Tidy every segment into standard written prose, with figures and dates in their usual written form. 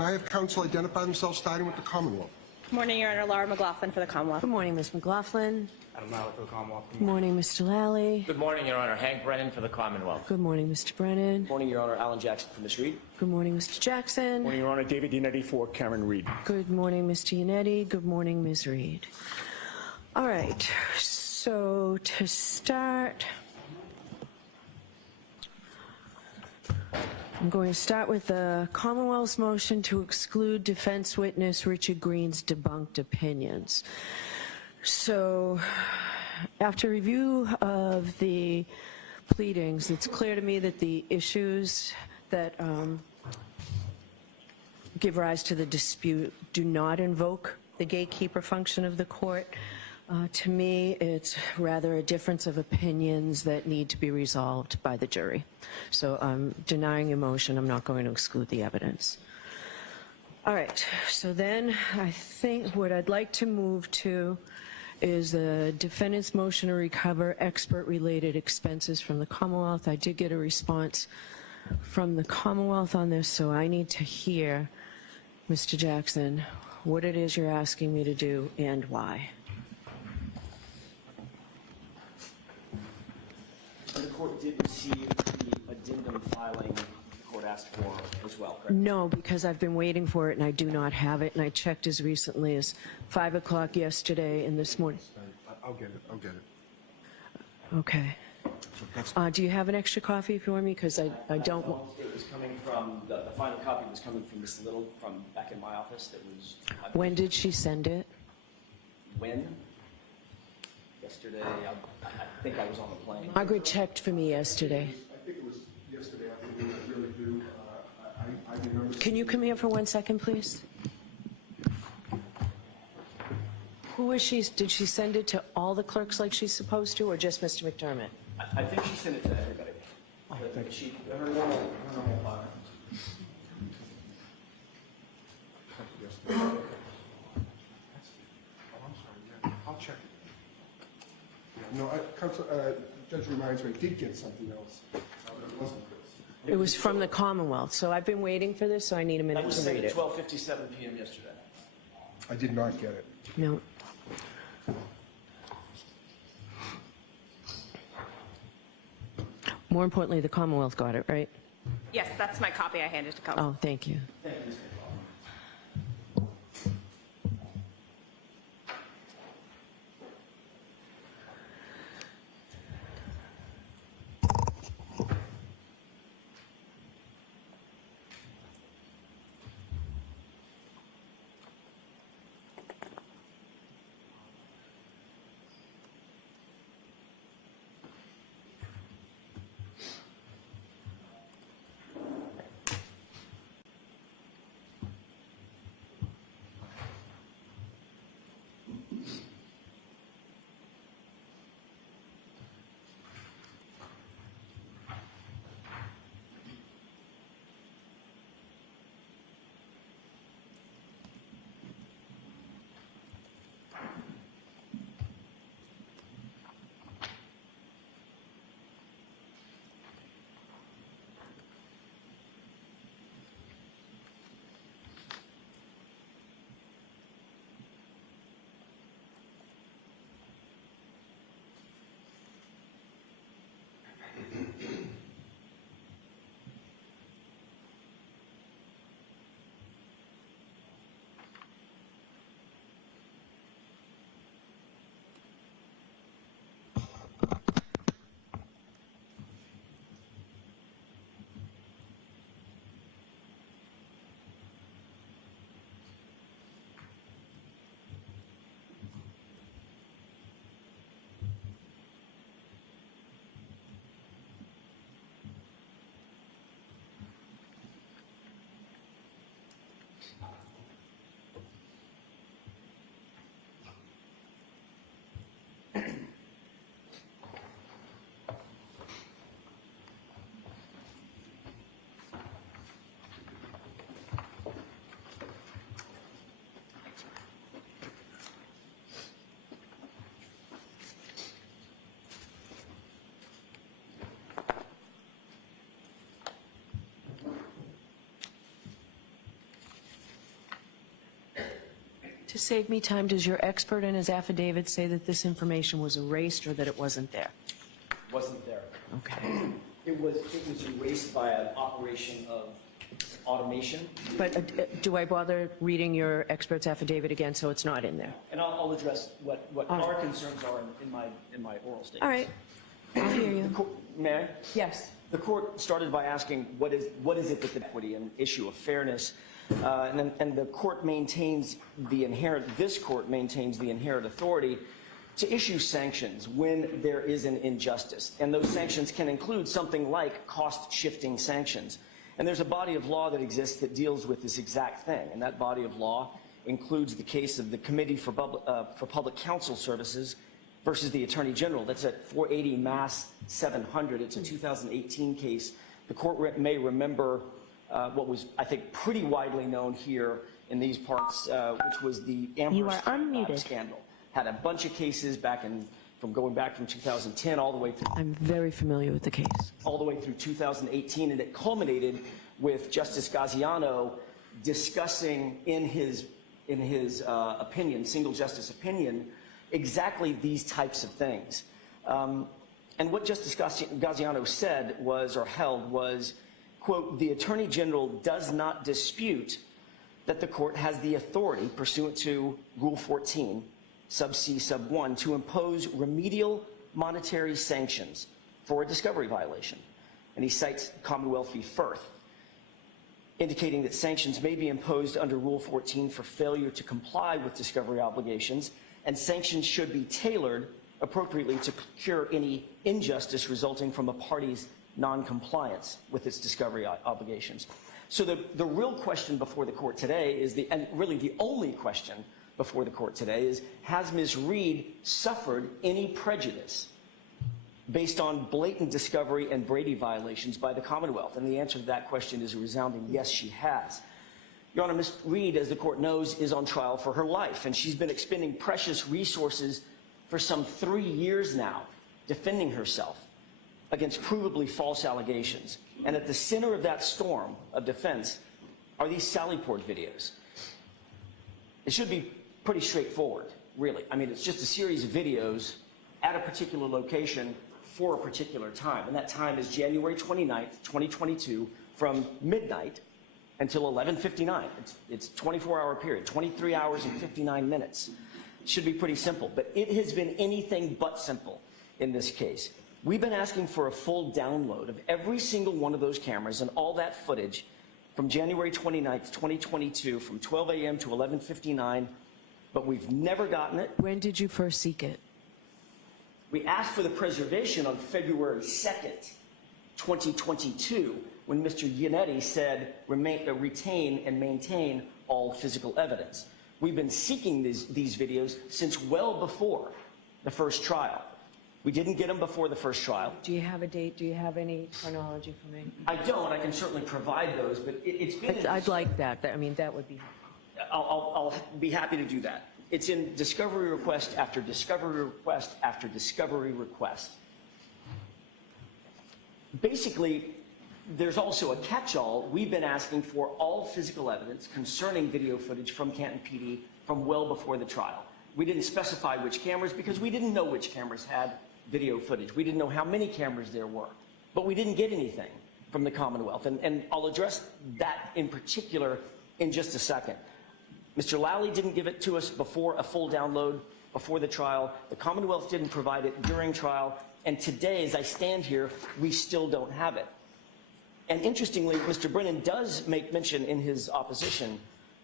I have counsel identify themselves, starting with the Commonwealth. Good morning, Your Honor. Laura McLaughlin for the Commonwealth. Good morning, Ms. McLaughlin. Adam Lally for the Commonwealth. Good morning, Mr. Lally. Good morning, Your Honor. Hank Brennan for the Commonwealth. Good morning, Mr. Brennan. Good morning, Your Honor. Alan Jackson for Ms. Reed. Good morning, Mr. Jackson. Morning, Your Honor. David Dinetti for Karen Reed. Good morning, Mr. Yannetti. Good morning, Ms. Reed. All right, so to start, I'm going to start with the Commonwealth's motion to exclude defense witness Richard Green's debunked opinions. So after review of the pleadings, it's clear to me that the issues that give rise to the dispute do not invoke the gatekeeper function of the court. To me, it's rather a difference of opinions that need to be resolved by the jury. So I'm denying your motion. I'm not going to exclude the evidence. All right, so then I think what I'd like to move to is the defendant's motion to recover expert-related expenses from the Commonwealth. I did get a response from the Commonwealth on this, so I need to hear, Mr. Jackson, what it is you're asking me to do and why. The court did receive the addendum filing the court asked for as well, correct? No, because I've been waiting for it and I do not have it, and I checked as recently as 5 o'clock yesterday and this morning. I'll get it. I'll get it. Okay. Do you have an extra copy if you want me? Because I don't. It was coming from, the final copy was coming from Ms. Little from back in my office. That was. When did she send it? When? Yesterday. I think I was on the plane. Margaret checked for me yesterday. I think it was yesterday afternoon. I really do. I remember. Can you come here for 1 second, please? Who is she? Did she send it to all the clerks like she's supposed to, or just Mr. McDermott? I think she sent it to everybody. Her normal file. Oh, I'm sorry. Yeah, I'll check it. Yeah, no, Judge reminds me, I did get something else. It wasn't this. It was from the Commonwealth, so I've been waiting for this, so I need a That minute was to sent read at it. 12:57 p.m. yesterday. I did not get it. No. More importantly, the Commonwealth got it, right? Yes, that's my copy I handed to counsel. Oh, thank you. Thank you, Ms. McLaughlin. To save me time, does your expert in his affidavit say that this information was erased or that it wasn't there? Wasn't there. Okay. It was erased by an operation of automation. But do I bother reading your expert's affidavit again so it's not in there? And I'll address what our concerns are in my oral statement. All right. I'll hear you. May I? Yes. The court started by asking, what is it that the equity and issue of fairness, and the court maintains this court maintains the inherent authority to issue sanctions when there is an injustice. And those sanctions can include something like cost-shifting sanctions. And there's a body of law that exists that deals with this exact thing. And that body of law includes the case of the Committee for Public Counsel Services versus the Attorney General. That's at 480 Mass 700. It's a 2018 case. The court may remember what was, I think, pretty widely known here in these parts, which was the Amherst scandal. Had a bunch of cases going back from 2010 all the way through. I'm very familiar with the case. All the way through 2018, and it culminated with Justice Gaziano discussing in his opinion, single justice opinion, exactly these types of things. And what Justice Gaziano said was, quote, the Attorney General does not dispute that the court has the authority pursuant to Rule 14, sub C, sub 1, to impose remedial monetary sanctions for a discovery violation. And he cites Commonwealth v. Firth, indicating that sanctions may be imposed under Rule 14 for failure to comply with discovery obligations, and sanctions should be tailored appropriately to cure any injustice resulting from a party's non-compliance with its discovery obligations. So the real question before the court today and really the only question before the court today is, has Ms. Reed suffered any prejudice based on blatant discovery and Brady violations by the Commonwealth? And the answer to that question is a resounding yes, she has. Your Honor, Ms. Reed, as the court knows, is on trial for her life, and she's been expending precious resources for some 3 years now defending herself against provably false allegations. And at the center of that storm of defense are these Sallyport videos. It should be pretty straightforward, really. I mean, it's just a series of videos at a particular location for a particular time. And that time is January 29th, 2022, from midnight until 11:59. It's a 24-hour period, 23 hours and 59 minutes. It should be pretty simple, but it has been anything but simple in this case. We've been asking for a full download of every single one of those cameras and all that footage from January 29th, 2022, from 12 a.m. to 11:59, but we've never gotten it. When did you first seek it? We asked for the preservation on February 2nd, 2022, when Mr. Yannetti said retain and maintain all physical evidence. We've been seeking these videos since well before the first trial. We didn't get them before the first trial. Do you have a date? Do you have any chronology for me? I don't. I can certainly provide those, but it's been... I'd like that. I mean, that would be helpful. I'll be happy to do that. It's in discovery request after discovery request after discovery request. Basically, there's also a catch-all. We've been asking for all physical evidence concerning video footage from Canton PD from well before the trial. We didn't specify which cameras because we didn't know which cameras had video footage. We didn't know how many cameras there were, but we didn't get anything from the Commonwealth. And I'll address that in particular in just a second. Mr. Lally didn't give it to us before a full download before the trial. The Commonwealth didn't provide it during trial. And today, as I stand here, we still don't have it. And interestingly, Mr. Brennan does make mention in his opposition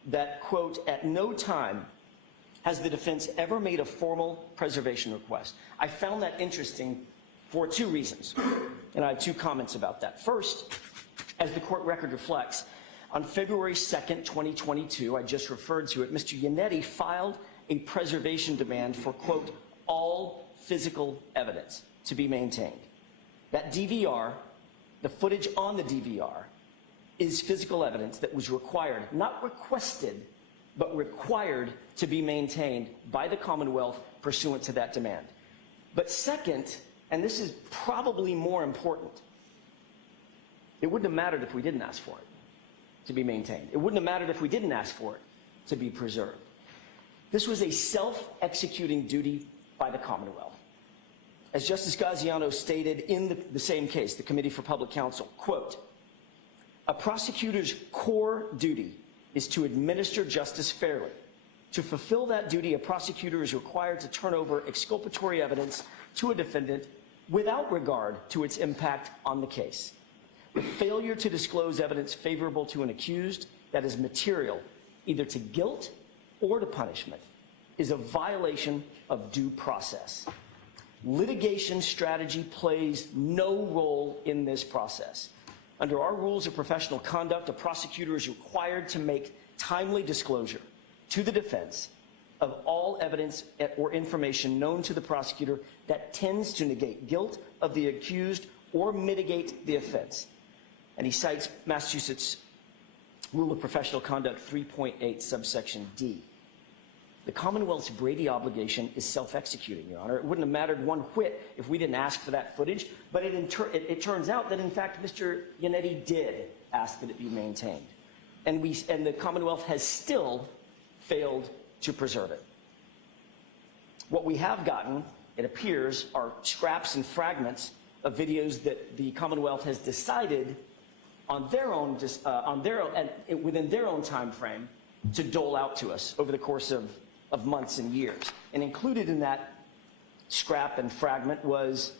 that, quote, at no time has the defense ever made a formal preservation request. I found that interesting for two reasons, and I have two comments about that. First, as the court record reflects, on February 2nd, 2022, I just referred to it, Mr. Yannetti filed a preservation demand for, quote, all physical evidence to be maintained. That DVR, the footage on the DVR, is physical evidence that was required, not requested, but required to be maintained by the Commonwealth pursuant to that demand. But second, and this is probably more important, it wouldn't have mattered if we didn't ask for it to be maintained. It wouldn't have mattered if we didn't ask for it to be preserved. This was a self-executing duty by the Commonwealth. As Justice Gaziano stated in the same case, the Committee for Public Counsel, quote, "A prosecutor's core duty is to administer justice fairly. To fulfill that duty, a prosecutor is required to turn over exculpatory evidence to a defendant without regard to its impact on the case. The failure to disclose evidence favorable to an accused that is material either to guilt or to punishment is a violation of due process. Litigation strategy plays no role in this process. Under our rules of professional conduct, a prosecutor is required to make timely disclosure to the defense of all evidence or information known to the prosecutor that tends to negate guilt of the accused or mitigate the offense." And he cites Massachusetts Rule of Professional Conduct 3.8 subsection D. The Commonwealth's Brady obligation is self-executing, Your Honor. It wouldn't have mattered one whit if we didn't ask for that footage, but it turns out that, in fact, Mr. Yannetti did ask that it be maintained. And the Commonwealth has still failed to preserve it. What we have gotten, it appears, are scraps and fragments of videos that the Commonwealth has decided on their own, within their own time frame to dole out to us over the course of months and years. And included in that scrap and fragment was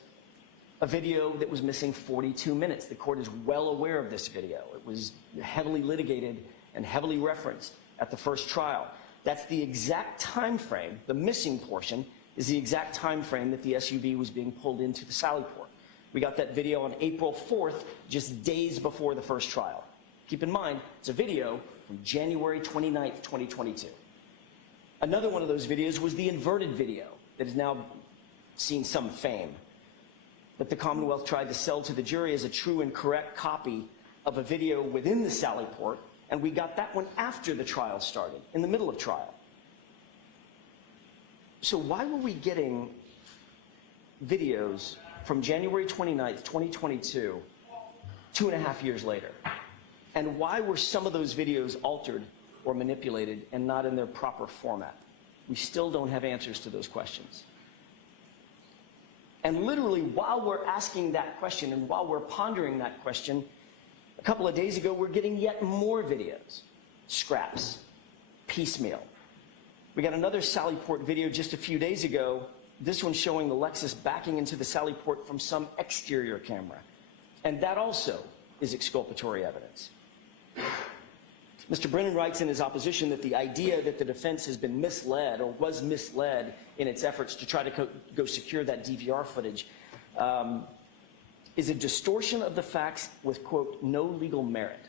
a video that was missing 42 minutes. The court is well aware of this video. It was heavily litigated and heavily referenced at the first trial. That's the exact time frame, the missing portion is the exact time frame that the SUV was being pulled into the Sallyport. We got that video on April 4th, just days before the first trial. Keep in mind, it's a video from January 29th, 2022. Another one of those videos was the inverted video that has now seen some fame, that the Commonwealth tried to sell to the jury as a true and correct copy of a video within the Sallyport, and we got that one after the trial started, in the middle of trial. So why were we getting videos from January 29th, 2022, 2.5 years later? And why were some of those videos altered or manipulated and not in their proper format? We still don't have answers to those questions. And literally, while we're asking that question and while we're pondering that question, a couple of days ago, we're getting yet more videos, scraps, piecemeal. We got another Sallyport video just a few days ago, this one showing the Lexus backing into the Sallyport from some exterior camera. And that also is exculpatory evidence. Mr. Brennan writes in his opposition that the idea that the defense has been misled or was misled in its efforts to try to go secure that DVR footage is a distortion of the facts with, quote, no legal merit.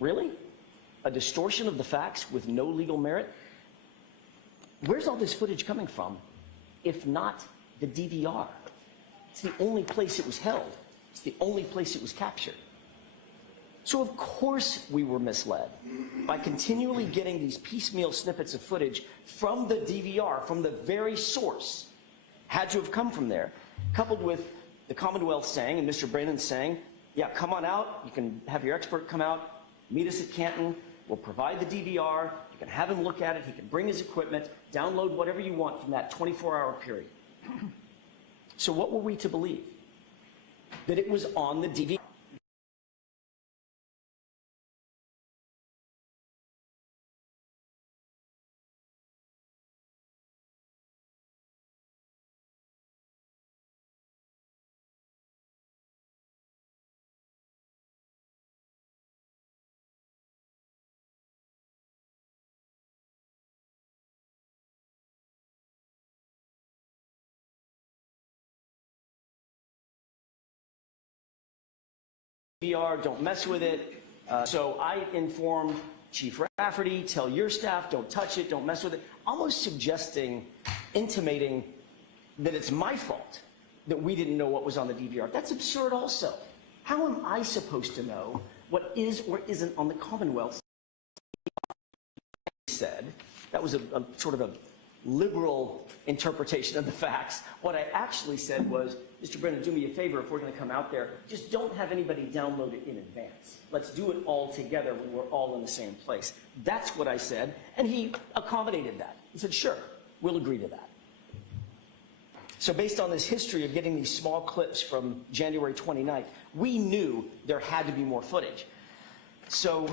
Really? A distortion of the facts with no legal merit? Where's all this footage coming from, if not the DVR? It's the only place it was held. It's the only place it was captured. So of course we were misled by continually getting these piecemeal snippets of footage from the DVR, from the very source, had to have come from there, coupled with the Commonwealth saying, and Mr. Brennan saying, yeah, come on out, you can have your expert come out, meet us at Canton, we'll provide the DVR, you can have him look at it, he can bring his equipment, download whatever you want from that 24-hour period. So what were we to believe? That it was on the DVR? Don't mess with it. So I informed Chief Rafferty, tell your staff, don't touch it, don't mess with it, almost suggesting, intimating that it's my fault that we didn't know what was on the DVR. That's absurd also. How am I supposed to know what is or isn't on the Commonwealth? Said that was a sort of liberal interpretation of the facts. What I actually said was, Mr. Brennan, do me a favor, if we're going to come out there, just don't have anybody download it in advance. Let's do it all together when we're all in the same place. That's what I said, and he accommodated that. He said, sure, we'll agree to that. So based on this history of getting these small clips from January 29th, we knew there had to be more footage. So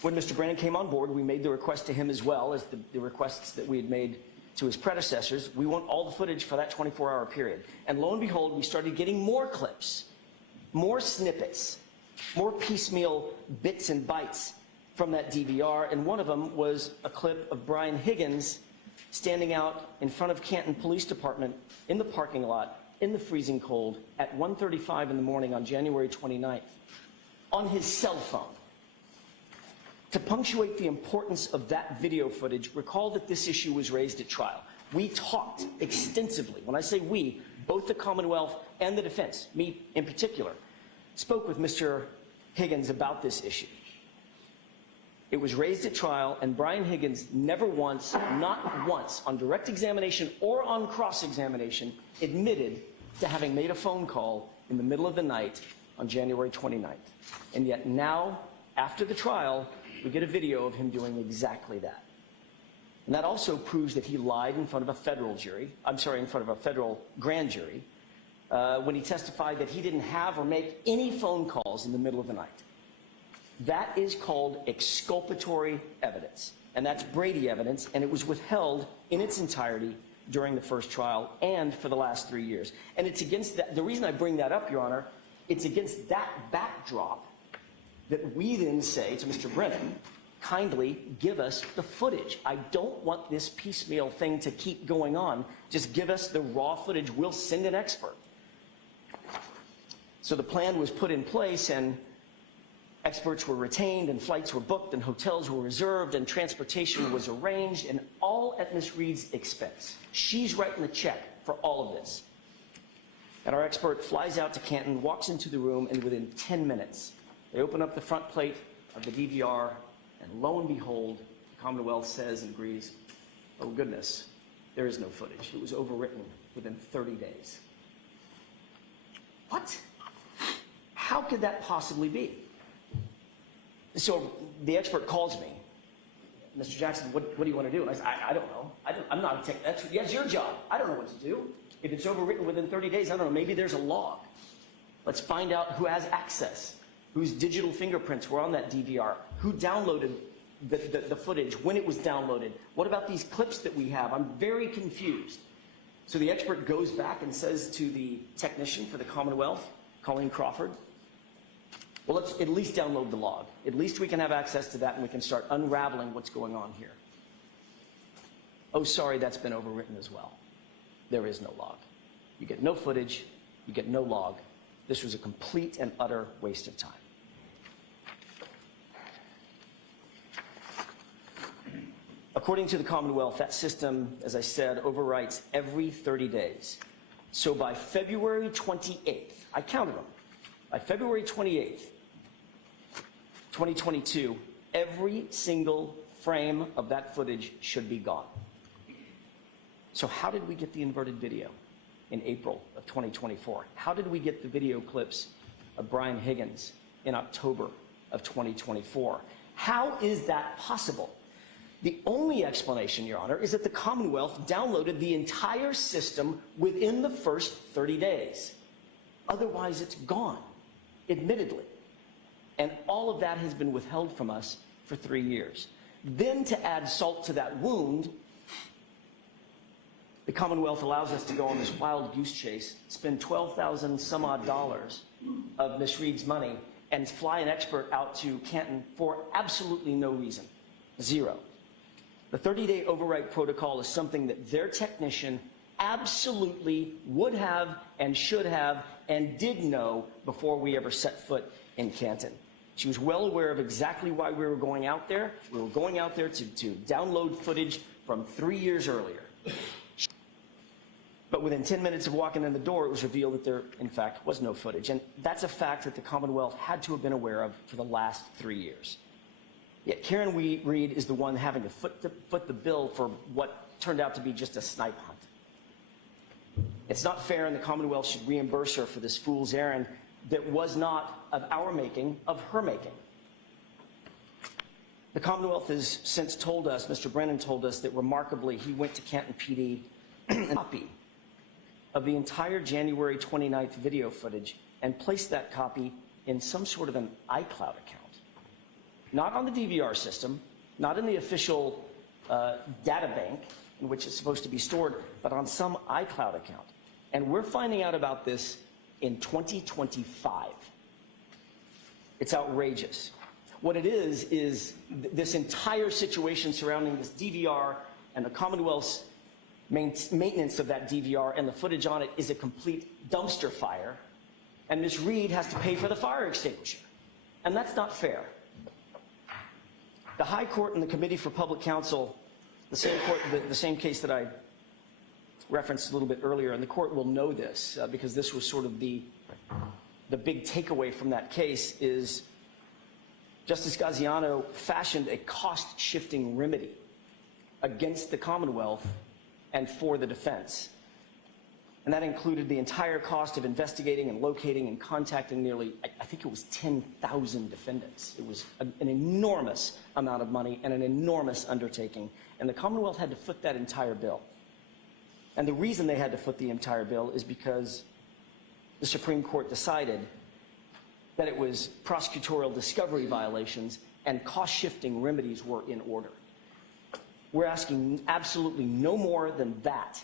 when Mr. Brennan came on board, we made the request to him as well as the requests that we had made to his predecessors. We want all the footage for that 24-hour period. And lo and behold, we started getting more clips, more snippets, more piecemeal bits and bytes from that DVR. And one of them was a clip of Brian Higgins standing out in front of Canton Police Department in the parking lot in the freezing cold at 1:35 in the morning on January 29th on his cell phone. To punctuate the importance of that video footage, recall that this issue was raised at trial. We talked extensively. When I say we, both the Commonwealth and the defense, me in particular, spoke with Mr. Higgins about this issue. It was raised at trial, and Brian Higgins never once, not once, on direct examination or on cross-examination, admitted to having made a phone call in the middle of the night on January 29th. And yet now, after the trial, we get a video of him doing exactly that. And that also proves that he lied in front of a federal jury, in front of a federal grand jury, when he testified that he didn't have or make any phone calls in the middle of the night. That is called exculpatory evidence, and that's Brady evidence, and it was withheld in its entirety during the first trial and for the last 3 years. And it's against that, the reason I bring that up, Your Honor, it's against that backdrop that we then say to Mr. Brennan, kindly give us the footage. I don't want this piecemeal thing to keep going on. Just give us the raw footage. We'll send an expert. So the plan was put in place, and experts were retained, and flights were booked, and hotels were reserved, and transportation was arranged, and all at Miss Reed's expense. She's writing the check for all of this. And our expert flies out to Canton, walks into the room, and within 10 minutes, they open up the front plate of the DVR, and lo and behold, the Commonwealth says and agrees, oh goodness, there is no footage. It was overwritten within 30 days. What? How could that possibly be? So the expert calls me. Mr. Jackson, what do you want to do? And I said, I don't know. I'm not a tech expert. Yeah, it's your job. I don't know what to do. If it's overwritten within 30 days, I don't know. Maybe there's a log. Let's find out who has access, whose digital fingerprints were on that DVR, who downloaded the footage, when it was downloaded. What about these clips that we have? I'm very confused. So the expert goes back and says to the technician for the Commonwealth, Colleen Crawford, well, let's at least download the log. At least we can have access to that, and we can start unraveling what's going on here. Oh, sorry, that's been overwritten as well. There is no log. You get no footage. You get no log. This was a complete and utter waste of time. According to the Commonwealth, that system, as I said, overwrites every 30 days. So by February 28th, I counted them, by February 28th, 2022, every single frame of that footage should be gone. So how did we get the inverted video in April of 2024? How did we get the video clips of Brian Higgins in October of 2024? How is that possible? The only explanation, Your Honor, is that the Commonwealth downloaded the entire system within the first 30 days. Otherwise, it's gone, admittedly. And all of that has been withheld from us for 3 years. Then, to add salt to that wound, the Commonwealth allows us to go on this wild goose chase, spend $12,000 some odd of Miss Reed's money, and fly an expert out to Canton for absolutely no reason. Zero. The 30-day overwrite protocol is something that their technician absolutely would have and should have and did know before we ever set foot in Canton. She was well aware of exactly why we were going out there. We were going out there to download footage from 3 years earlier. But within 10 minutes of walking in the door, it was revealed that there, in fact, was no footage. And that's a fact that the Commonwealth had to have been aware of for the last 3 years. Yet Karen Reed is the one having to foot the bill for what turned out to be just a snipe hunt. It's not fair, and the Commonwealth should reimburse her for this fool's errand that was not of our making, of her making. The Commonwealth has since told us, Mr. Brennan told us, that remarkably he went to Canton PD and a copy of the entire January 29th video footage and placed that copy in some sort of an iCloud account. Not on the DVR system, not in the official data bank in which it's supposed to be stored, but on some iCloud account. And we're finding out about this in 2025. It's outrageous. What it is this entire situation surrounding this DVR and the Commonwealth's maintenance of that DVR and the footage on it is a complete dumpster fire, and Ms. Reed has to pay for the fire extinguisher. And that's not fair. The High Court and the Committee for Public Counsel, the same case that I referenced a little bit earlier, and the court will know this because this was sort of the big takeaway from that case, is Justice Gaziano fashioned a cost-shifting remedy against the Commonwealth and for the defense. And that included the entire cost of investigating and locating and contacting nearly, I think it was 10,000 defendants. It was an enormous amount of money and an enormous undertaking. And the Commonwealth had to foot that entire bill. And the reason they had to foot the entire bill is because the Supreme Court decided that it was prosecutorial discovery violations and cost-shifting remedies were in order. We're asking absolutely no more than that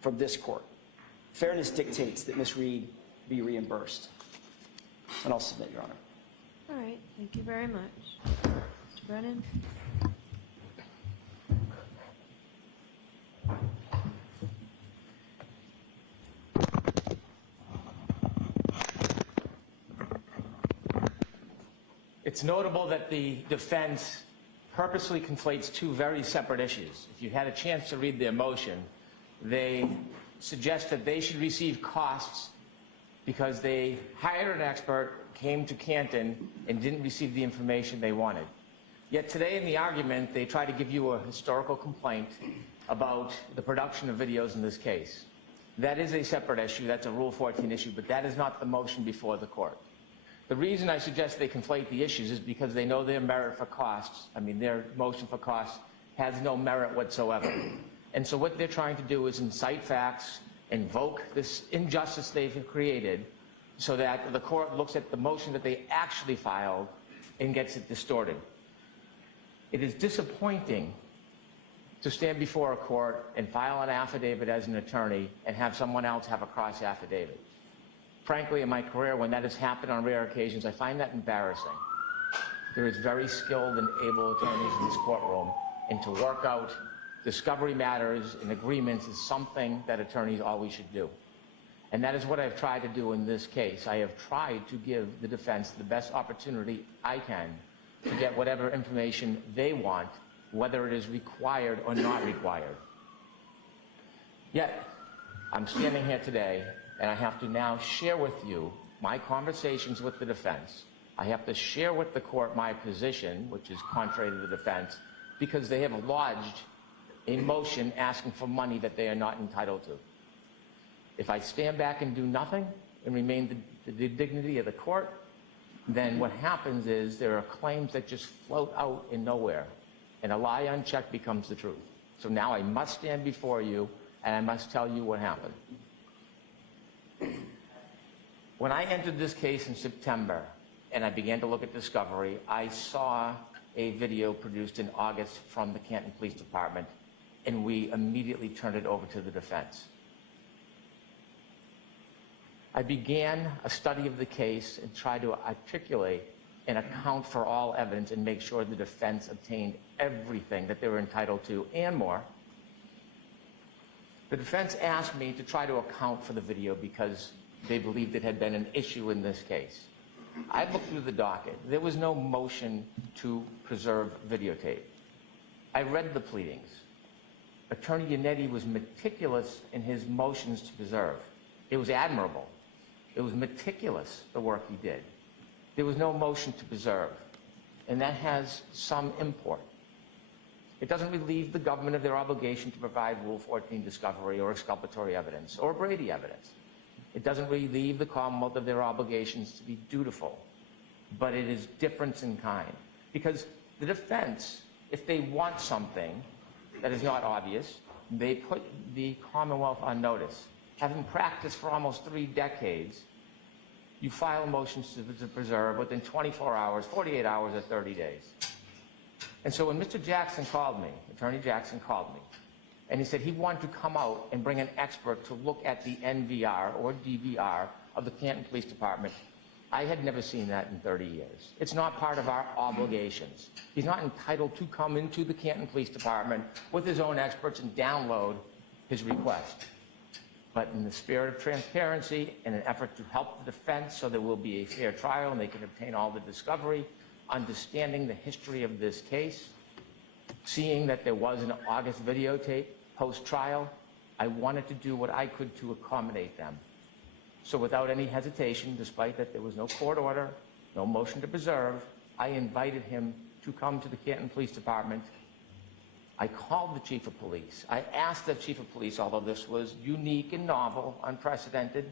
from this court. Fairness dictates that Ms. Reed be reimbursed. And I'll submit, Your Honor. All right, thank you very much. Mr. Brennan? It's notable that the defense purposely conflates two very separate issues. If you had a chance to read their motion, they suggest that they should receive costs because they hired an expert, came to Canton, and didn't receive the information they wanted. Yet today in the argument, they try to give you a historical complaint about the production of videos in this case. That is a separate issue. That's a Rule 14 issue, but that is not the motion before the court. The reason I suggest they conflate the issues is because they know their merit for costs. I mean, their motion for costs has no merit whatsoever. And so what they're trying to do is incite facts, invoke this injustice they've created so that the court looks at the motion that they actually filed and gets it distorted. It is disappointing to stand before a court and file an affidavit as an attorney and have someone else have a cross affidavit. Frankly, in my career, when that has happened on rare occasions, I find that embarrassing. There is very skilled and able attorneys in this courtroom, and to work out discovery matters and agreements is something that attorneys always should do. And that is what I've tried to do in this case. I have tried to give the defense the best opportunity I can to get whatever information they want, whether it is required or not required. Yet, I'm standing here today, and I have to now share with you my conversations with the defense. I have to share with the court my position, which is contrary to the defense, because they have lodged a motion asking for money that they are not entitled to. If I stand back and do nothing and remain the dignity of the court, then what happens is there are claims that just float out in nowhere, and a lie unchecked becomes the truth. So now I must stand before you, and I must tell you what happened. When I entered this case in September, and I began to look at discovery, I saw a video produced in August from the Canton Police Department, and we immediately turned it over to the defense. I began a study of the case and tried to articulate and account for all evidence and make sure the defense obtained everything that they were entitled to and more. The defense asked me to try to account for the video because they believed it had been an issue in this case. I looked through the docket. There was no motion to preserve videotape. I read the pleadings. Attorney Yannetti was meticulous in his motions to preserve. It was admirable. It was meticulous, the work he did. There was no motion to preserve, and that has some import. It doesn't relieve the government of their obligation to provide Rule 14 discovery or exculpatory evidence or Brady evidence. It doesn't relieve the Commonwealth of their obligations to be dutiful, but it is difference in kind. Because the defense, if they want something that is not obvious, they put the Commonwealth on notice. Having practiced for almost 3 decades, you file motions to preserve within 24 hours, 48 hours, or 30 days. And so when Mr. Jackson called me, Attorney Jackson called me, and he said he wanted to come out and bring an expert to look at the NVR or DVR of the Canton Police Department, I had never seen that in 30 years. It's not part of our obligations. He's not entitled to come into the Canton Police Department with his own experts and download his request. But in the spirit of transparency and an effort to help the defense so there will be a fair trial and they can obtain all the discovery, understanding the history of this case, seeing that there was an August videotape post-trial, I wanted to do what I could to accommodate them. So without any hesitation, despite that there was no court order, no motion to preserve, I invited him to come to the Canton Police Department. I called the chief of police. I asked the chief of police, although this was unique and novel, unprecedented,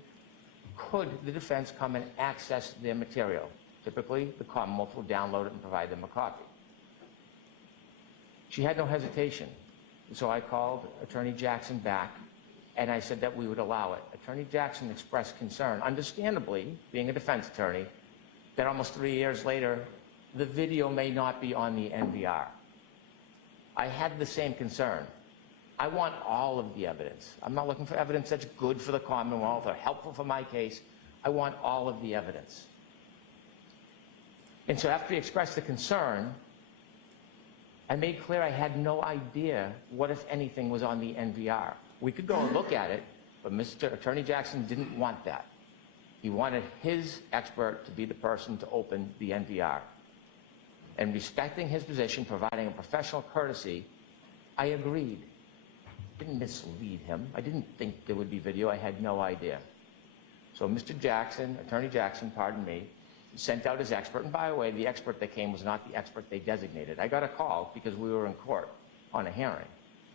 could the defense come and access their material? Typically, the Commonwealth will download it and provide them a copy. She had no hesitation. So I called Attorney Jackson back, and I said that we would allow it. Attorney Jackson expressed concern, understandably, being a defense attorney, that almost 3 years later, the video may not be on the NVR. I had the same concern. I want all of the evidence. I'm not looking for evidence that's good for the Commonwealth or helpful for my case. I want all of the evidence. And so after he expressed the concern, I made clear I had no idea what, if anything, was on the NVR. We could go and look at it, but Mr. Attorney Jackson didn't want that. He wanted his expert to be the person to open the NVR. And respecting his position, providing a professional courtesy, I agreed. I didn't mislead him. I didn't think there would be video. I had no idea. So Mr. Jackson, Attorney Jackson, pardon me, sent out his expert. And by the way, the expert that came was not the expert they designated. I got a call because we were in court on a hearing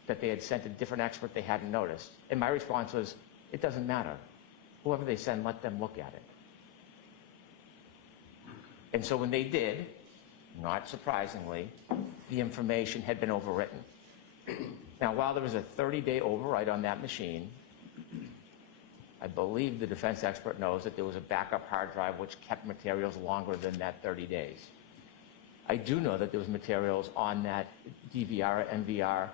that they had sent a different expert they hadn't noticed. And my response was, it doesn't matter. Whoever they send, let them look at it. And so when they did, not surprisingly, the information had been overwritten. Now, while there was a 30-day override on that machine, I believe the defense expert knows that there was a backup hard drive which kept materials longer than that 30 days. I do know that there was materials on that DVR, NVR,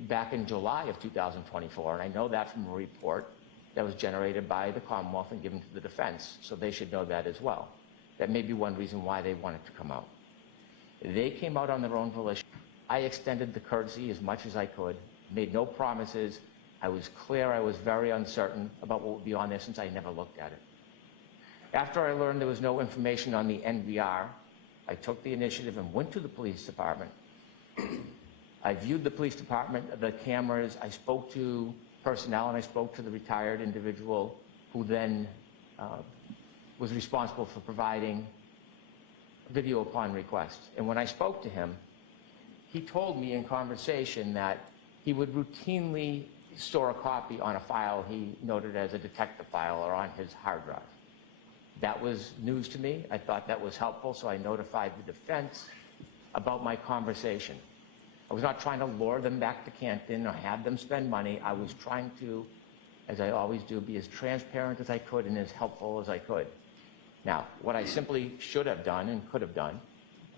back in July of 2024, and I know that from a report that was generated by the Commonwealth and given to the defense, so they should know that as well. That may be one reason why they wanted to come out. They came out on their own volition. I extended the courtesy as much as I could, made no promises. I was clear, I was very uncertain about what would be on there since I never looked at it. After I learned there was no information on the NVR, I took the initiative and went to the police department. I viewed the police department, the cameras, I spoke to personnel, and I spoke to the retired individual who then was responsible for providing video upon request. And when I spoke to him, he told me in conversation that he would routinely store a copy on a file he noted as a detective file or on his hard drive. That was news to me. I thought that was helpful, so I notified the defense about my conversation. I was not trying to lure them back to Canton or have them spend money. I was trying to, as I always do, be as transparent as I could and as helpful as I could. Now, what I simply should have done and could have done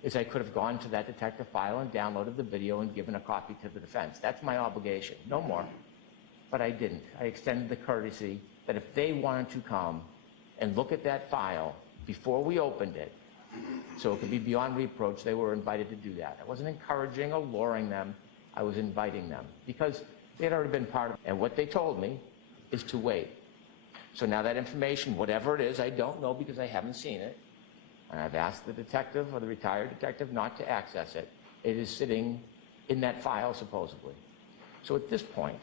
is I could have gone to that detective file and downloaded the video and given a copy to the defense. That's my obligation, no more. But I didn't. I extended the courtesy that if they wanted to come and look at that file before we opened it, so it could be beyond reproach, they were invited to do that. I wasn't encouraging or luring them. I was inviting them because they had already been part of it. And what they told me is to wait. So now that information, whatever it is, I don't know because I haven't seen it. And I've asked the detective or the retired detective not to access it. It is sitting in that file, supposedly. So at this point,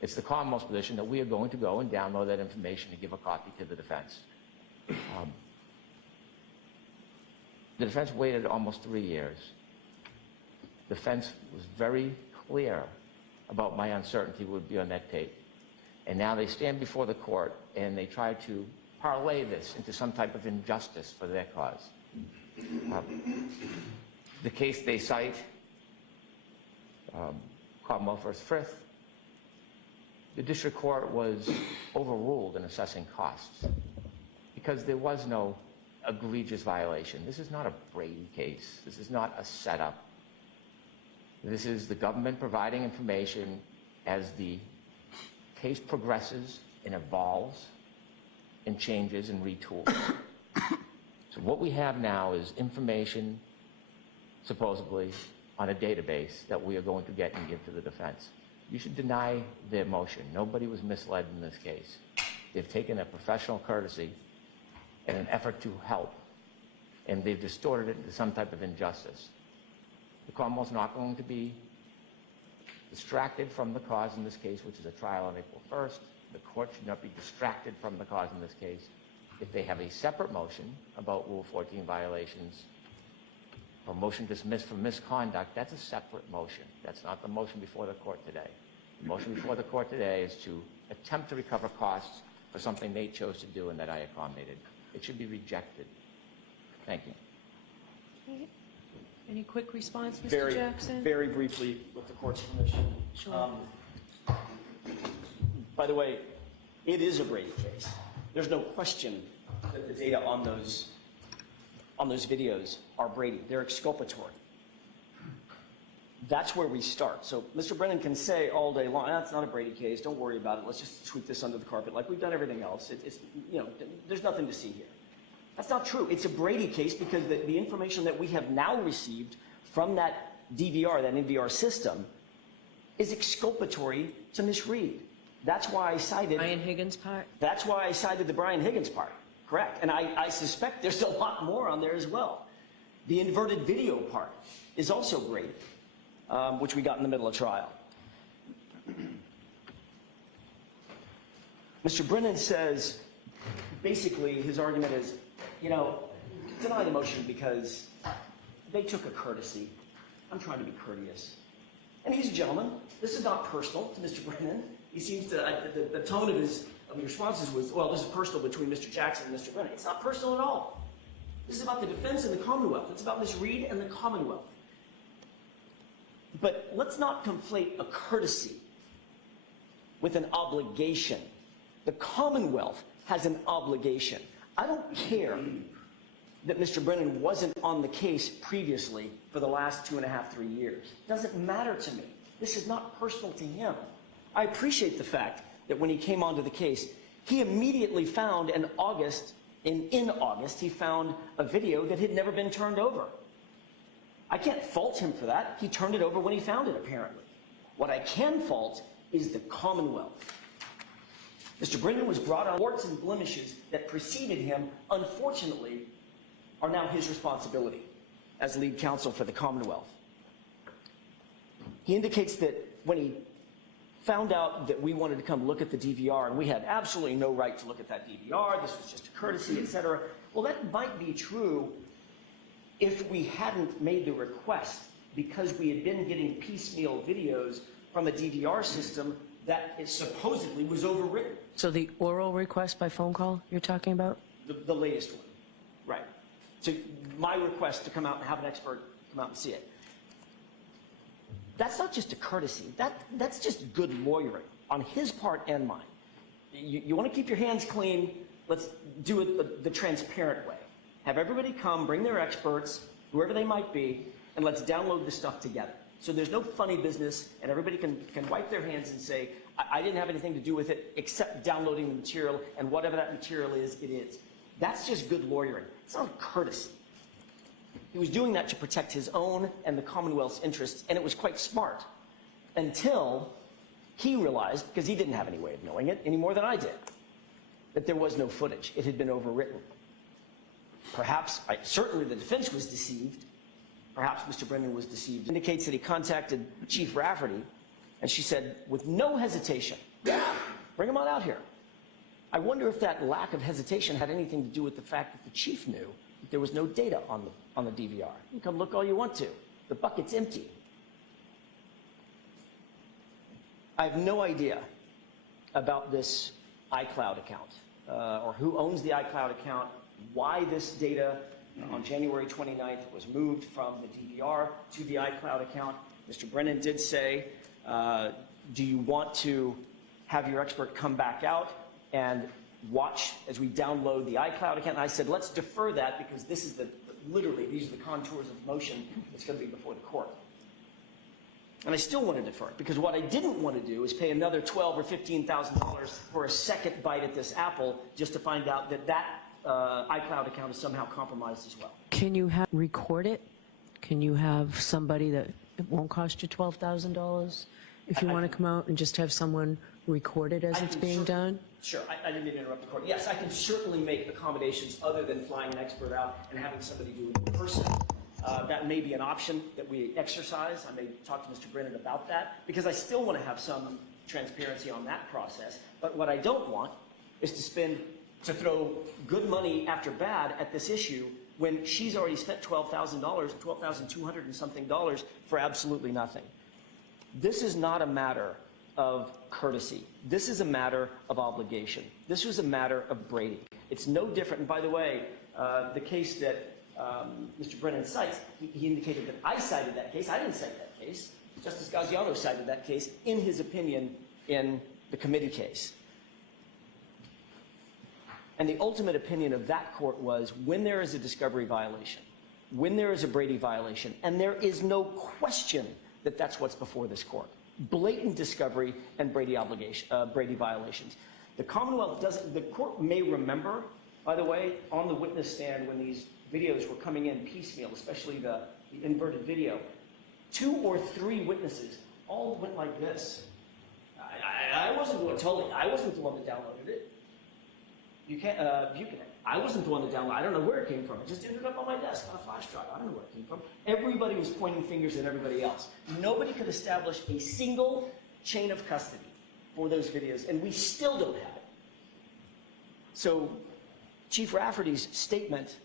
it's the Commonwealth's position that we are going to go and download that information and give a copy to the defense. The defense waited almost 3 years. defense was very clear about my uncertainty would be on that tape. And now they stand before the court and they try to parlay this into some type of injustice for their cause. The case they cite, Commonwealth versus Frith, the district court was overruled in assessing costs because there was no egregious violation. This is not a Brady case. This is not a setup. This is the government providing information as the case progresses and evolves and changes and retools. So what we have now is information, supposedly, on a database that we are going to get and give to the defense. You should deny their motion. Nobody was misled in this case. They've taken a professional courtesy in an effort to help, and they've distorted it into some type of injustice. The Commonwealth's not going to be distracted from the cause in this case, which is a trial on April 1st. The court should not be distracted from the cause in this case. If they have a separate motion about Rule 14 violations, or motion dismissed for misconduct, that's a separate motion. That's not the motion before the court today. The motion before the court today is to attempt to recover costs for something they chose to do and that I accommodated. It should be rejected. Thank you. Any quick response, Mr. Jackson? Very briefly, with the court's permission. Sure. By the way, it is a Brady case. There's no question that the data on those videos are Brady. They're exculpatory. That's where we start. So Mr. Brennan can say all day long, that's not a Brady case, don't worry about it, let's just sweep this under the carpet like we've done everything else. It's you know, there's nothing to see here. That's not true. It's a Brady case because the information that we have now received from that DVR, that NVR system, is exculpatory to Ms. Reed. That's why I cited... Brian Higgins' part? That's why I cited the Brian Higgins part. Correct. And I suspect there's a lot more on there as well. The inverted video part is also Brady, which we got in the middle of trial. Mr. Brennan says, basically, his argument is, you know, deny the motion because they took a courtesy. I'm trying to be courteous. And he's a gentleman. This is not personal to Mr. Brennan. He seems to, the tone of his responses was, well, this is personal between Mr. Jackson and Mr. Brennan. It's not personal at all. This is about the defense and the Commonwealth. It's about Ms. Reed and the Commonwealth. But let's not conflate a courtesy with an obligation. The Commonwealth has an obligation. I don't care that Mr. Brennan wasn't on the case previously for the last 2.5, 3 years. It doesn't matter to me. This is not personal to him. I appreciate the fact that when he came onto the case, he immediately found in August, he found a video that had never been turned over. I can't fault him for that. He turned it over when he found it, apparently. What I can fault is the Commonwealth. Mr. Brennan was brought on warts and blemishes that preceded him, unfortunately, are now his responsibility as lead counsel for the Commonwealth. He indicates that when he found out that we wanted to come look at the DVR, and we had absolutely no right to look at that DVR, this was just a courtesy, etc. Well, that might be true if we hadn't made the request because we had been getting piecemeal videos from a DVR system that it supposedly was overwritten. So the oral request by phone call you're talking about? The latest one, right. So my request to come out and have an expert come out and see it. That's not just a courtesy. That's just good lawyering on his part and mine. You want to keep your hands clean, let's do it the transparent way. Have everybody come, bring their experts, whoever they might be, and let's download this stuff together. So there's no funny business, and everybody can wipe their hands and say, I didn't have anything to do with it except downloading the material, and whatever that material is, it is. That's just good lawyering. It's not a courtesy. He was doing that to protect his own and the Commonwealth's interests, and it was quite smart. Until he realized, because he didn't have any way of knowing it any more than I did, that there was no footage. It had been overwritten. Perhaps, certainly the defense was deceived. Perhaps Mr. Brennan was deceived. It indicates that he contacted Chief Rafferty, and she said, with no hesitation, yeah, bring him on out here. I wonder if that lack of hesitation had anything to do with the fact that the chief knew that there was no data on the DVR. You can come look all you want to. The bucket's empty. I have no idea about this iCloud account or who owns the iCloud account, why this data on January 29th was moved from the DVR to the iCloud account. Mr. Brennan did say, do you want to have your expert come back out and watch as we download the iCloud account? And I said, let's defer that because this is literally, these are the contours of motion that's going to be before the court. And I still want to defer it because what I didn't want to do is pay another $12,000 or $15,000 for a second bite at this apple just to find out that iCloud account is somehow compromised as well. Can you record it? Can you have somebody that it won't cost you $12,000 if you want to come out and just have someone record it as it's being done? Sure, I didn't mean to interrupt the court. Yes, I can certainly make accommodations other than flying an expert out and having somebody do it in person. That may be an option that we exercise. I may talk to Mr. Brennan about that because I still want to have some transparency on that process. But what I don't want is to throw good money after bad at this issue when she's already spent $12,000, $12,200 and something dollars for absolutely nothing. This is not a matter of courtesy. This is a matter of obligation. This was a matter of Brady. It's no different. And by the way, the case that Mr. Brennan cites, he indicated that I cited that case. I didn't cite that case. Justice Gaziano cited that case in his opinion in the committee case. And the ultimate opinion of that court was when there is a discovery violation, when there is a Brady violation, and there is no question that that's what's before this court. Blatant discovery and Brady violations. The Commonwealth doesn't, the court may remember, by the way, on the witness stand when these videos were coming in piecemeal, especially the inverted video, 2 or 3 witnesses all went like this. I wasn't the one totally, I wasn't the one that downloaded it. Buchanan. I wasn't the one that downloaded it. I don't know where it came from. It just ended up on my desk on a flash drive. I don't know where it came from. Everybody was pointing fingers at everybody else. Nobody could establish a single chain of custody for those videos, and we still don't have it. So Chief Rafferty's statement,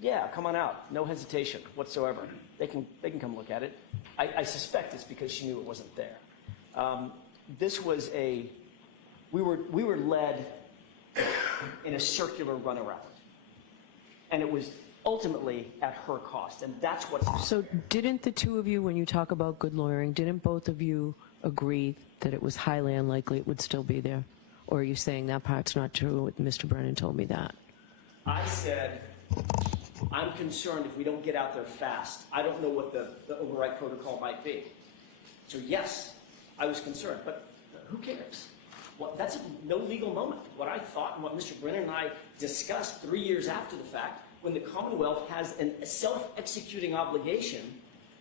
yeah, come on out, no hesitation whatsoever. They can come look at it. I suspect it's because she knew it wasn't there. This was we were led in a circular runaround, and it was ultimately at her cost, and that's what's. So didn't the two of you, when you talk about good lawyering, didn't both of you agree that it was highly unlikely it would still be there? Or are you saying that part's not true? Mr. Brennan told me that. I said, I'm concerned if we don't get out there fast. I don't know what the override protocol might be. So yes, I was concerned, but who cares? Well, that's no legal moment. What I thought and what Mr. Brennan and I discussed 3 years after the fact, when the Commonwealth has a self-executing obligation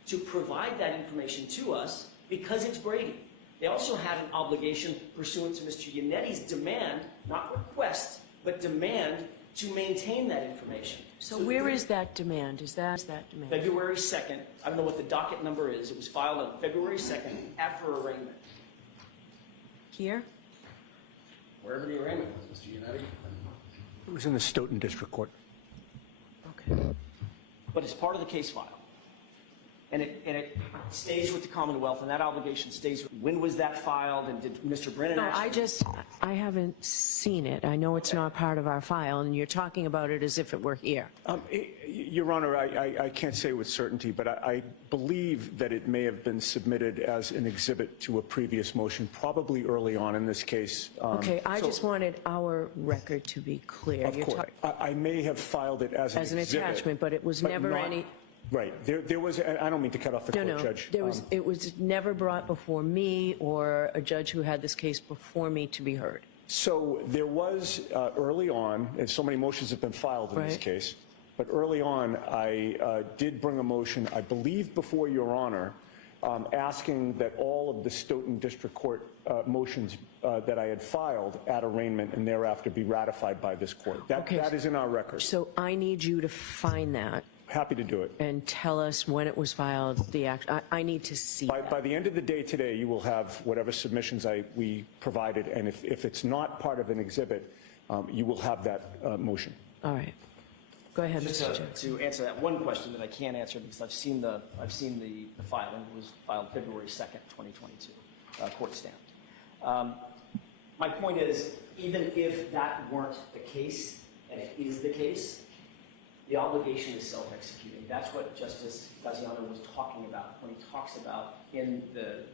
to provide that information to us because it's Brady. They also had an obligation pursuant to Mr. Yannetti's demand, not request, but demand to maintain that information. So where is that demand? Is that demand? February 2nd. I don't know what the docket number is. It was filed on February 2nd after arraignment. Here? Wherever the arraignment was, Mr. Yannetti. It was in the Stoughton District Court. Okay. But it's part of the case file. And it stays with the Commonwealth, and that obligation stays. When was that filed, and did Mr. Brennan No, actually... I haven't seen it. I know it's not part of our file, and you're talking about it as if it were here. Your Honor, I can't say with certainty, but I believe that it may have been submitted as an exhibit to a previous motion, probably early on in this case. Okay, I just wanted our record to be clear. Of course. I may have filed it as an exhibit. Attachment, but it was never any... Right. There was, I don't mean to cut off the court, Judge. It was never brought before me or a judge who had this case before me to be heard. So there was early on, and so many motions have been filed in this case, but early on I did bring a motion, I believe before Your Honor, asking that all of the Stoughton District Court motions that I had filed at arraignment and thereafter be ratified by this court. That is in our record. So I need you to find that. Happy to do it. And tell us when it was filed, I need to see that. By the end of the day today, you will have whatever submissions we provided, and if it's not part of an exhibit, you will have that motion. All right. Go ahead, Mr. Chair. Just to answer that one question that I can't answer because I've seen the filing. It was filed February 2nd, 2022. court stamped. My point is, even if that weren't the case, and it is the case, the obligation is self-executing. That's what Justice Gaziano was talking about when he talks about in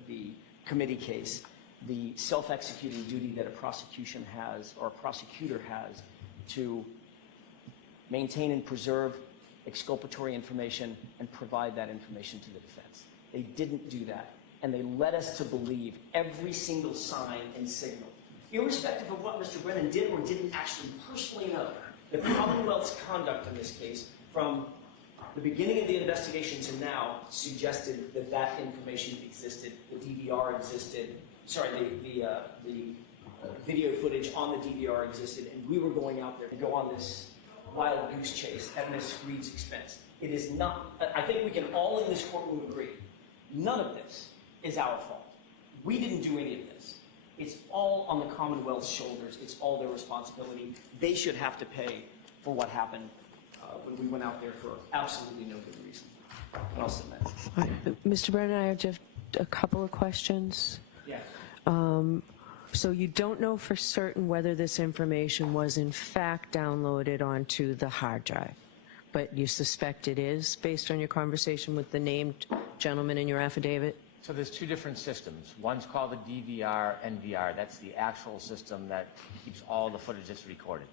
the committee case, the self-executing duty that a prosecution has, or a prosecutor has, to maintain and preserve exculpatory information and provide that information to the defense. They didn't do that, and they led us to believe every single sign and signal, irrespective of what Mr. Brennan did or didn't actually personally know. The Commonwealth's conduct in this case, from the beginning of the investigation to now, suggested that that information existed, the DVR existed, sorry, the video footage on the DVR existed, and we were going out there to go on this wild goose chase at Ms. Reed's expense. It is not, I think we can all in this courtroom agree, none of this is our fault. We didn't do any of this. It's all on the Commonwealth's shoulders. It's all their responsibility. They should have to pay for what happened when we went out there for absolutely no good reason. And I'll submit. All right. Mr. Brennan, I have just a couple of questions. Yeah. So you don't know for certain whether this information was in fact downloaded onto the hard drive, but you suspect it is based on your conversation with the named gentleman in your affidavit? So there's two different systems. One's called the DVR, NVR. That's the actual system that keeps all the footage that's recorded.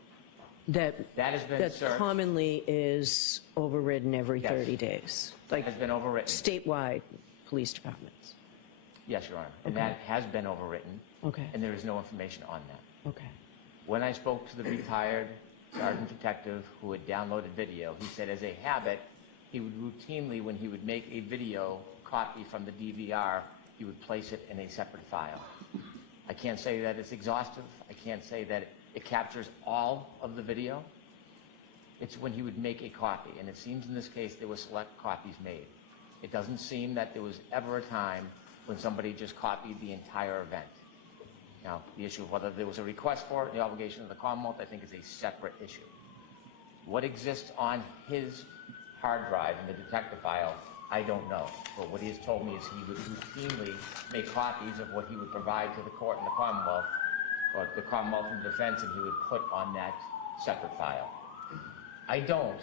That has been that searched. Commonly is overridden every Yes. 30 days, Like has been overwritten. statewide police departments. Yes, Your Honor. And Okay. that has been overwritten. Okay. And there is no information on that. Okay. When I spoke to the retired sergeant detective who had downloaded video, he said as a habit, he would routinely, when he would make a video copy from the DVR, he would place it in a separate file. I can't say that it's exhaustive. I can't say that it captures all of the video. It's when he would make a copy, and it seems in this case there were select copies made. It doesn't seem that there was ever a time when somebody just copied the entire event. Now, the issue of whether there was a request for it, the obligation of the Commonwealth, I think is a separate issue. What exists on his hard drive in the detective file, I don't know. But what he has told me is he would routinely make copies of what he would provide to the court in the Commonwealth, or the Commonwealth and defense, and he would put on that separate file. I don't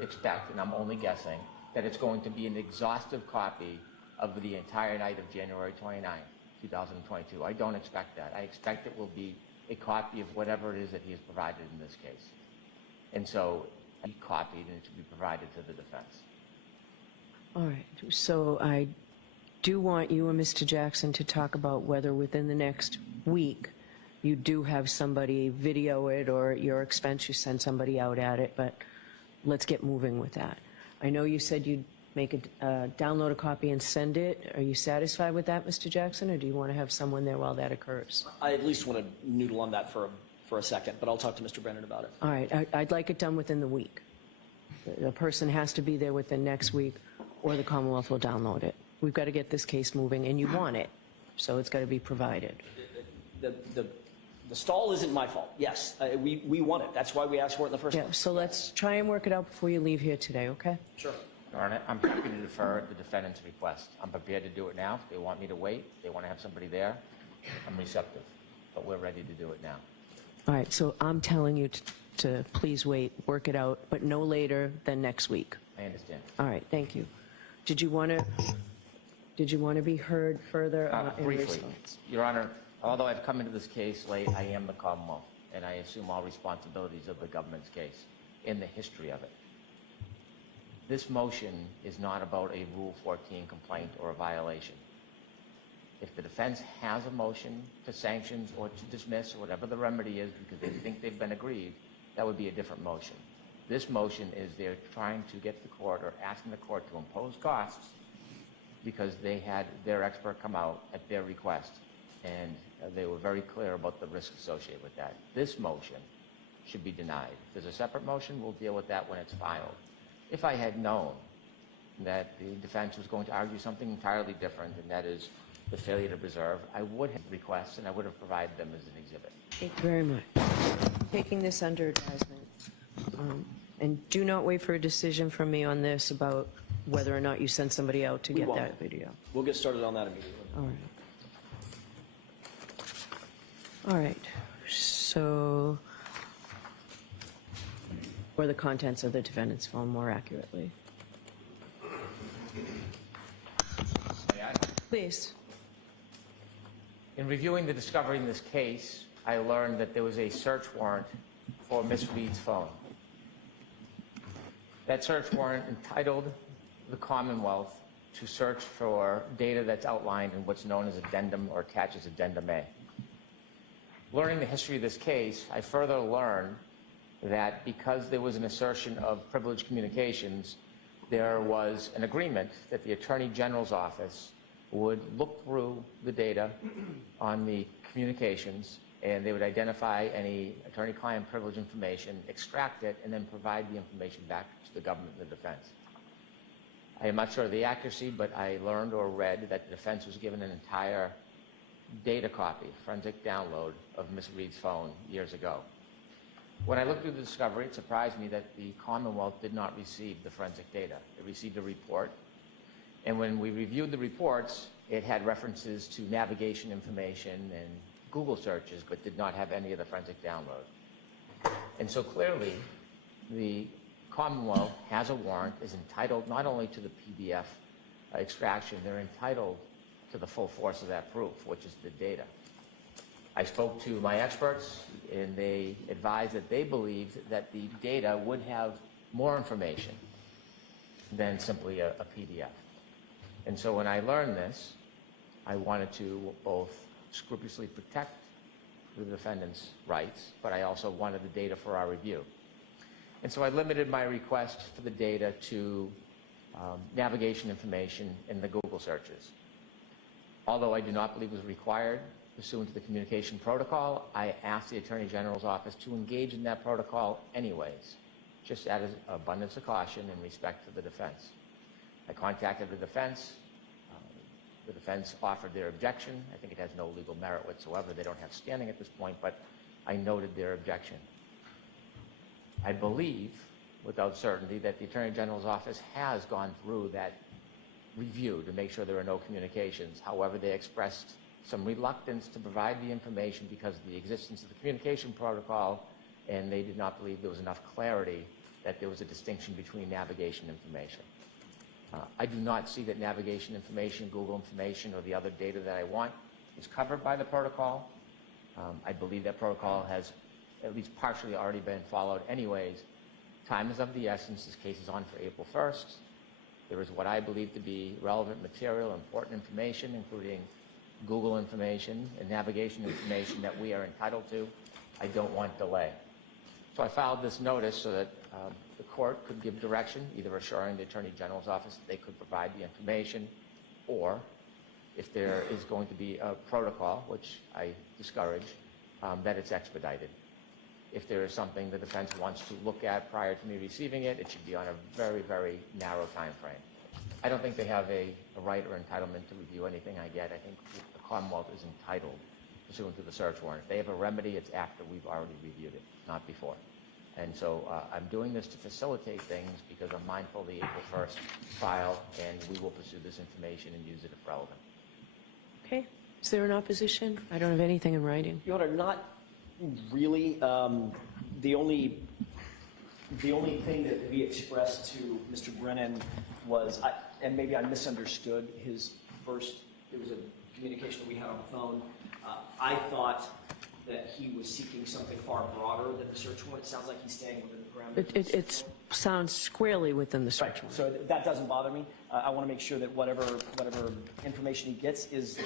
expect, and I'm only guessing, that it's going to be an exhaustive copy of the entire night of January 29, 2022. I don't expect that. I expect it will be a copy of whatever it is that he has provided in this case. And so he copied and it should be provided to the defense. All right. So I do want you and Mr. Jackson to talk about whether within the next week you do have somebody video it, or at your expense you send somebody out at it, but let's get moving with that. I know you said you'd make download a copy and send it. Are you satisfied with that, Mr. Jackson, or do you want to have someone there while that occurs? I at least want to noodle on that for a second, but I'll talk to Mr. Brennan about it. All right. I'd like it done within the week. The person has to be there within next week, or the Commonwealth will download it. We've got to get this case moving, and you want it, so it's got to be provided. The stall isn't my fault. Yes, we want it. That's why we asked for it in the first Yeah, place. so let's try and work it out before you leave here today, okay? Sure. Your Honor, I'm happy to defer the defendant's request. I'm prepared to do it now. If they want me to wait, if they want to have somebody there, I'm receptive. But we're ready to do it now. All right, so I'm telling you to please wait, work it out, but no later than next week. I understand. All right, thank you. Did you want to be heard further in Briefly, response? Your Honor, although I've come into this case late, I am the Commonwealth, and I assume all responsibilities of the government's case in the history of it. This motion is not about a Rule 14 complaint or a violation. If the defense has a motion to sanctions or to dismiss or whatever the remedy is because they think they've been aggrieved, that would be a different motion. This motion is they're trying to get the court or asking the court to impose costs because they had their expert come out at their request, and they were very clear about the risk associated with that. This motion should be denied. If there's a separate motion, we'll deal with that when it's filed. If I had known that the defense was going to argue something entirely different, and that is the failure to preserve, I would have requested and I would have provided them as an exhibit. Thank you very much. Taking this under advisement. And do not wait for a decision from me on this about whether or not you send somebody out to We get won't. that video. We'll get started on that immediately. All right. All right, so, or the contents of the defendant's phone more accurately. May I? Please. In reviewing the discovery in this case, I learned that there was a search warrant for Miss Reed's phone. That search warrant entitled the Commonwealth to search for data that's outlined in what's known as addendum or attaches addendum A. Learning the history of this case, I further learned that because there was an assertion of privileged communications, there was an agreement that the Attorney General's office would look through the data on the communications, and they would identify any attorney-client privilege information, extract it, and then provide the information back to the government and the defense. I am not sure of the accuracy, but I learned or read that the defense was given an entire data copy, forensic download of Ms. Reed's phone years ago. When I looked through the discovery, it surprised me that the Commonwealth did not receive the forensic data. It received a report, and when we reviewed the reports, it had references to navigation information and Google searches, but did not have any of the forensic download. And so clearly, the Commonwealth has a warrant, is entitled not only to the PDF extraction, they're entitled to the full force of that proof, which is the data. I spoke to my experts, and they advised that they believed that the data would have more information than simply a PDF. And so when I learned this, I wanted to both scrupulously protect the defendant's rights, but I also wanted the data for our review. And so I limited my request for the data to navigation information in the Google searches. Although I do not believe it was required pursuant to the communication protocol, I asked the Attorney General's office to engage in that protocol anyways, just out of abundance of caution and respect to the defense. I contacted the defense. The defense offered their objection. I think it has no legal merit whatsoever. They don't have standing at this point, but I noted their objection. I believe, without certainty, that the Attorney General's office has gone through that review to make sure there are no communications. However, they expressed some reluctance to provide the information because of the existence of the communication protocol, and they did not believe there was enough clarity that there was a distinction between navigation information. I do not see that navigation information, Google information, or the other data that I want is covered by the protocol. I believe that protocol has at least partially already been followed anyways. Time is of the essence. This case is on for April 1st. There is what I believe to be relevant material, important information, including Google information and navigation information that we are entitled to. I don't want delay. So I filed this notice so that the court could give direction, either assuring the Attorney General's office that they could provide the information, or if there is going to be a protocol, which I discourage, that it's expedited. If there is something the defense wants to look at prior to me receiving it, it should be on a very, very narrow time frame. I don't think they have a right or entitlement to review anything I get. I think the Commonwealth is entitled pursuant to the search warrant. If they have a remedy, it's after we've already reviewed it, not before. And so I'm doing this to facilitate things because I'm mindful of the April 1st trial, and we will pursue this information and use it if relevant. Okay. Is there an opposition? I don't have anything in writing. Your Honor, not really. The only thing that we expressed to Mr. Brennan was, and maybe I misunderstood his first, it was a communication that we had on the phone. I thought that he was seeking something far broader than the search warrant. It sounds like he's staying within the parameters. It sounds squarely within the search warrant. So that doesn't bother me. I want to make sure that whatever information he gets is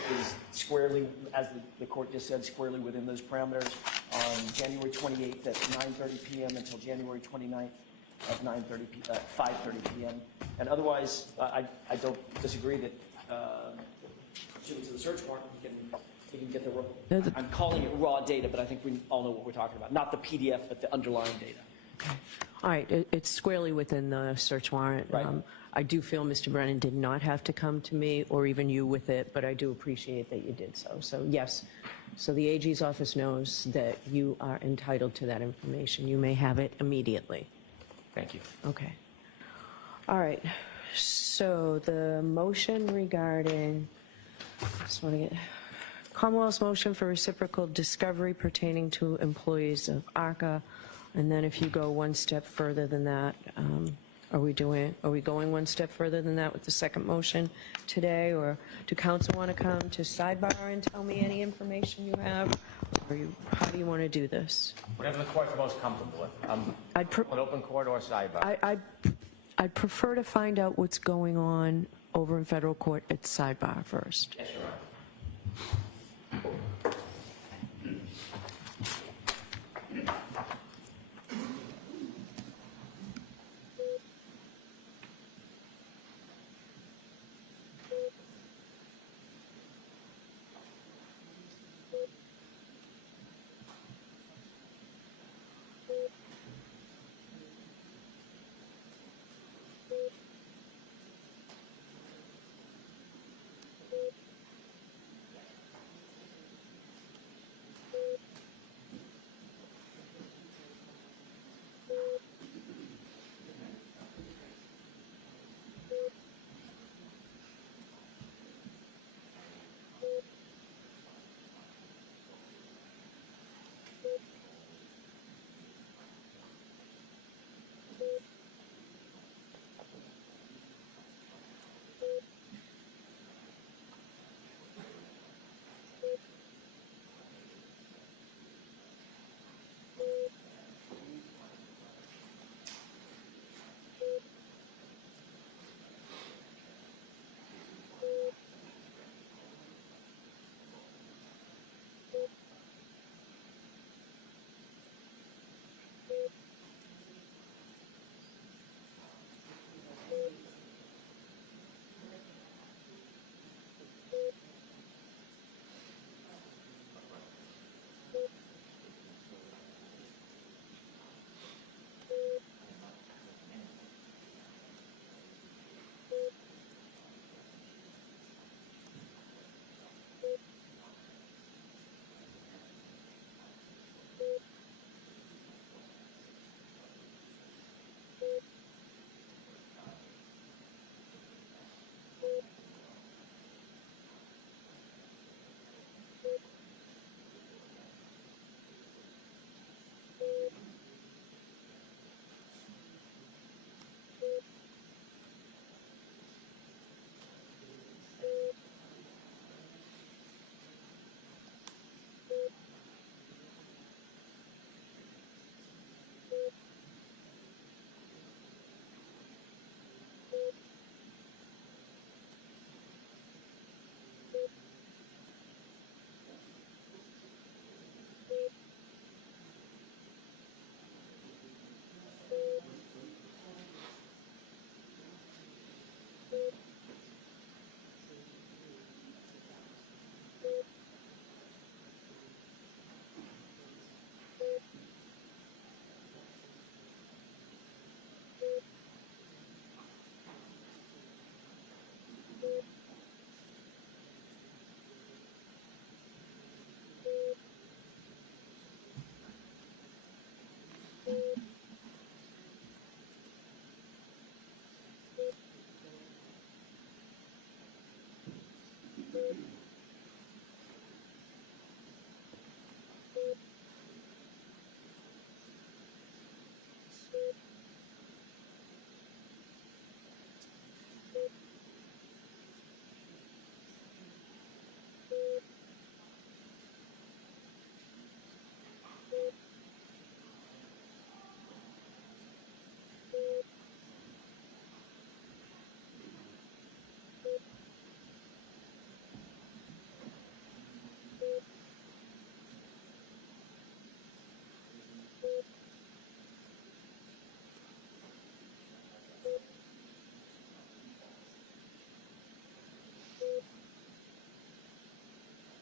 squarely, as the court just said, squarely within those parameters. On January 28th at 9:30 p.m. until January 29th at 5:30 p.m. And otherwise, I don't disagree that pursuant to the search warrant, we can get the. I'm calling it raw data, but I think we all know what we're talking about. Not the PDF, but the underlying data. All right. It's squarely within the search warrant. Right. I do feel Mr. Brennan did not have to come to me or even you with it, but I do appreciate that you did so. So, yes. So the AG's office knows that you are entitled to that information. You may have it immediately. Thank you. Okay. All right. So the motion regarding, I just want to get Commonwealth's motion for reciprocal discovery pertaining to employees of ARCA. And then if you go one step further than that, are we going one step further than that with the second motion today? Or do council want to come to sidebar and tell me any information you have? Or how do you want to do this? Whatever the court's most comfortable with. I'd An open court or sidebar. I'd prefer to find out what's going on over in federal court at sidebar first. Yes, Your Honor.